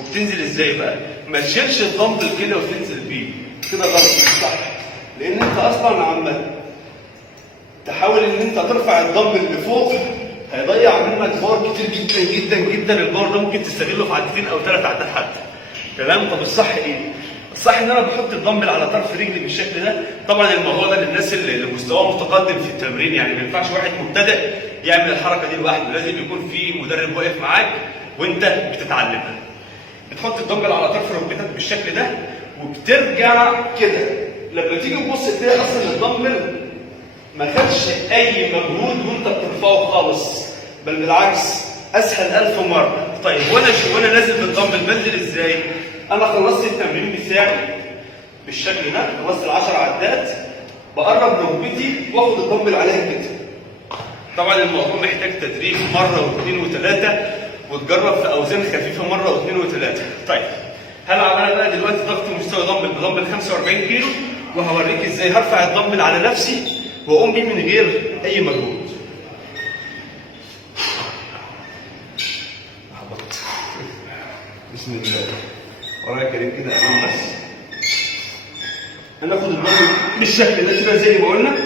وبتنزل ازاي بقى؟ ما تشيلش الدمبل كده وتنزل بيه، كده غلط مش صح. لان انت اصلا عمال تحاول ان انت ترفع الدمبل لفوق، هيضيع منك باور كتير جدا جدا جدا. الباور ده ممكن تستغله في عدتين او 3 عدات حتى. تمام؟ طب الصح ايه؟ الصح ان انا بحط الدمبل على طرف رجلي بالشكل ده. طبعا الموضوع ده للناس اللي مستواه متقدم في التمرين، يعني ما ينفعش واحد مبتدئ يعمل الحركه دي لوحده، لازم يكون في مدرب واقف معاك وانت بتتعلمها. بتحط الدمبل على طرف ركبتك بالشكل ده وبترجع كده. لما تيجي تبص تلاقي اصلا الدمبل ما خدش اي مجهود وانت بترفعه خالص، بل بالعكس اسهل 1000 مره. طيب وانا نازل بالدمبل بنزل ازاي؟ انا خلصت التمرين بتاعي بالشكل ده، خلصت ال10 عدات، بقرب ركبتي واخد الدمبل عليها كده. طبعا الموضوع محتاج تدريب مره واثنين وثلاثه، وتجرب في اوزان خفيفه مره واثنين وثلاثه. طيب هلعب انا بقى دلوقتي ضغط مستوى بدمبل 45 كيلو، وهوريك ازاي هرفع الدمبل على نفسي واقوم بيه من غير اي مجهود. بسم الله. ورايا كريم كده امام بس. هناخد الدمبل بالشكل ده كده زي ما قلنا.